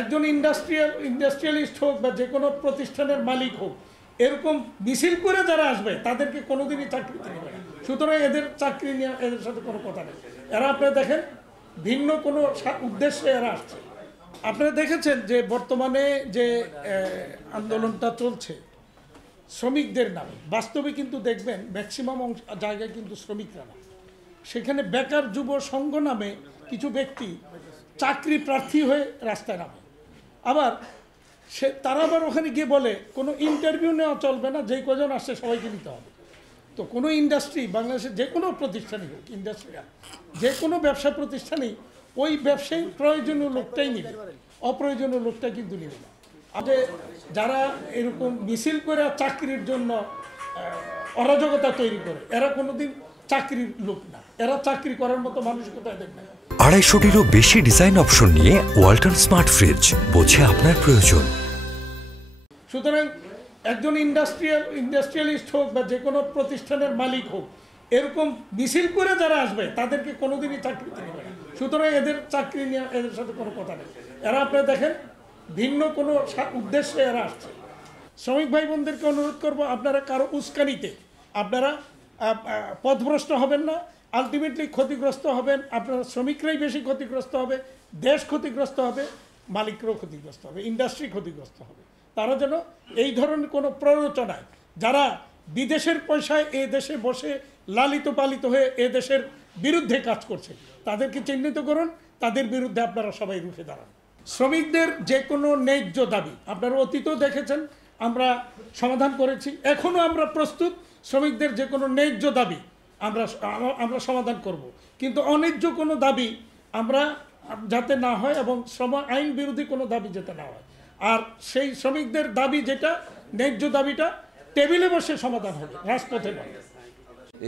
একজন ইন্ডাস্ট্রিয়ালিস্ট হোক বা যে কোনো প্রতিষ্ঠানের মালিক হোক, এরকম মিছিল করে যারা আসবে তাদেরকে কোনোদিনই চাকরিতে নেবে না। সুতরাং এদের চাকরি নিয়ে এদের সাথে কোনো কথা নেই। এরা আপনারা দেখেন ভিন্ন কোনো উদ্দেশ্যে এরা আসছে। আপনারা দেখেছেন যে বর্তমানে যে আন্দোলনটা চলছে শ্রমিকদের নামে, বাস্তবে কিন্তু দেখবেন ম্যাক্সিমাম জায়গায় কিন্তু শ্রমিকরা না, সেখানে বেকার যুব সংঘ নামে কিছু ব্যক্তি চাকরি প্রার্থী হয়ে রাস্তায় নামে। আবার তারা আবার ওখানে গিয়ে বলে কোনো ইন্টারভিউ নেওয়া চলবে না, যেই কজন আসছে সবাইকে নিতে হবে। তো কোনো ইন্ডাস্ট্রি, বাংলাদেশের যে কোনো প্রতিষ্ঠানই হোক, ইন্ডাস্ট্রিয়াল যে কোনো ব্যবসা প্রতিষ্ঠানেই ওই ব্যবসায়ী প্রয়োজনীয় লোকটাই নেবে, অপ্রয়োজনীয় লোকটা কিন্তু নেবে না। যে যারা এরকম মিছিল করে চাকরির জন্য অরাজকতা তৈরি করে, এরা কোনোদিন চাকরির লোক না, এরা চাকরি করার মতো মানসিকতা এদের না। 250-টিরও বেশি ডিজাইন অপশন নিয়ে ওয়ালটন স্মার্ট ফ্রিজ, বোঝে আপনার প্রয়োজন। সুতরাং একজন ইন্ডাস্ট্রিয়ালিস্ট হোক বা যে কোনো প্রতিষ্ঠানের মালিক হোক, এরকম মিছিল করে যারা আসবে তাদেরকে কোনোদিনই চাকরিতে নেবে না। সুতরাং এদের চাকরি নিয়ে এদের সাথে কোনো কথা নেই। এরা আপনারা দেখেন ভিন্ন কোনো উদ্দেশ্যে এরা আসছে। শ্রমিক ভাই বোনদেরকে অনুরোধ করব, আপনারা কারো উস্কানিতে আপনারা পথভ্রষ্ট হবেন না, আলটিমেটলি ক্ষতিগ্রস্ত হবেন আপনারা। শ্রমিকরাই বেশি ক্ষতিগ্রস্ত হবে, দেশ ক্ষতিগ্রস্ত হবে, মালিকরাও ক্ষতিগ্রস্ত হবে, ইন্ডাস্ট্রি ক্ষতিগ্রস্ত হবে। তারা যেন এই ধরনের কোনো প্ররোচনায়, যারা বিদেশের পয়সায় এ দেশে বসে লালিত পালিত হয়ে এ দেশের বিরুদ্ধে কাজ করছে, তাদেরকে চিহ্নিত করুন, তাদের বিরুদ্ধে আপনারা সবাই রুখে দাঁড়ান। শ্রমিকদের যে কোনো ন্যায্য দাবি আপনারা অতীতেও দেখেছেন আমরা সমাধান করেছি, এখনও আমরা প্রস্তুত শ্রমিকদের যে কোনো ন্যায্য দাবি আমরা সমাধান করব। কিন্তু অন্যায্য কোনো দাবি আমরা যাতে না হয় এবং শ্রম আইন বিরোধী কোনো দাবি যাতে না হয়। আর সেই শ্রমিকদের দাবি যেটা ন্যায্য দাবিটা টেবিলে বসে সমাধান হবে, রাজপথে নয়।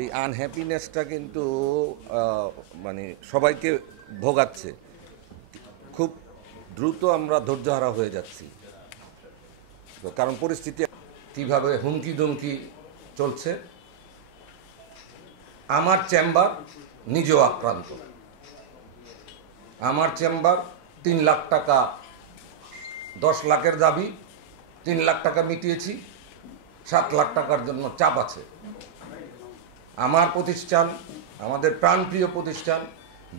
এই আনহ্যাপিনেসটা কিন্তু মানে সবাইকে ভোগাচ্ছে। খুব দ্রুত আমরা ধৈর্যহারা হয়ে যাচ্ছি, কারণ পরিস্থিতি কীভাবে হুমকি ধমকি চলছে। আমার চেম্বার নিজেও আক্রান্ত। আমার চেম্বার 3 লাখ টাকা, 10 লাখের দাবি, 3 লাখ টাকা মিটিয়েছি, 7 লাখ টাকার জন্য চাপ আছে। আমার প্রতিষ্ঠান, আমাদের প্রাণপ্রিয় প্রতিষ্ঠান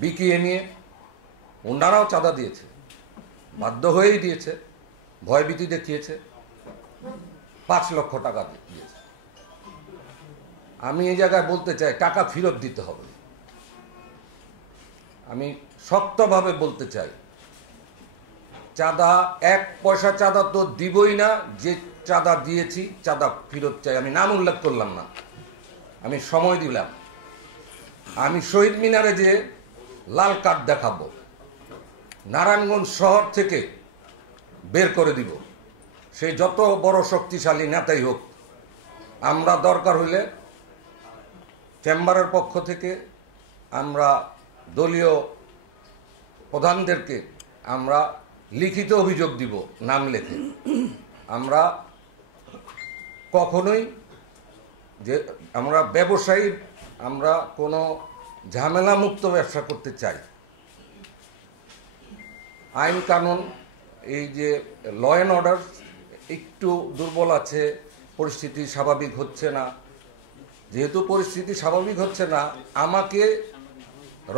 বিকেএমইএ, ওনারাও চাঁদা দিয়েছে, বাধ্য হয়েই দিয়েছে, ভয়ভীতি দেখিয়েছে, 5 লক্ষ টাকা দিয়েছে। আমি এই জায়গায় বলতে চাই, টাকা ফেরত দিতে হবে। আমি শক্তভাবে বলতে চাই, চাঁদা 1 পয়সা চাঁদা তো দিবই না। যে চাঁদা দিয়েছি চাঁদা ফেরত চাই। আমি নাম উল্লেখ করলাম না, আমি সময় দিলাম। আমি শহীদ মিনারে যে লাল কার্ড দেখাবো, নারায়ণগঞ্জ শহর থেকে বের করে দিব, সে যত বড় শক্তিশালী নেতাই হোক। আমরা দরকার হইলে চেম্বারের পক্ষ থেকে আমরা দলীয় প্রধানদেরকে আমরা লিখিত অভিযোগ দিব, নাম লেখে। আমরা কখনোই যে আমরা ব্যবসায়ী, আমরা কোনো ঝামেলা মুক্ত ব্যবসা করতে চাই। আইন কানুন, এই যে ল অ্যান্ড অর্ডার একটু দুর্বল আছে, পরিস্থিতি স্বাভাবিক হচ্ছে না। যেহেতু পরিস্থিতি স্বাভাবিক হচ্ছে না, আমাকে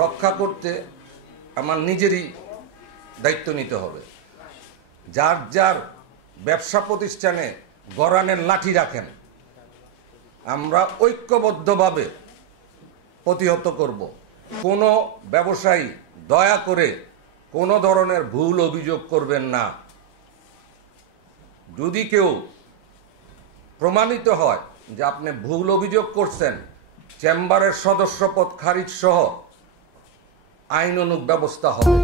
রক্ষা করতে আমার নিজেরই দায়িত্ব নিতে হবে। যার যার ব্যবসা প্রতিষ্ঠানে গরানের লাঠি রাখেন, আমরা ঐক্যবদ্ধভাবে প্রতিহত করব। কোনো ব্যবসায়ী দয়া করে কোনো ধরনের ভুল অভিযোগ করবেন না। যদি কেউ প্রমাণিত হয় যে আপনি ভুল অভিযোগ করছেন, চেম্বারের সদস্যপদ খারিজ সহ আইনানুগ ব্যবস্থা হবে।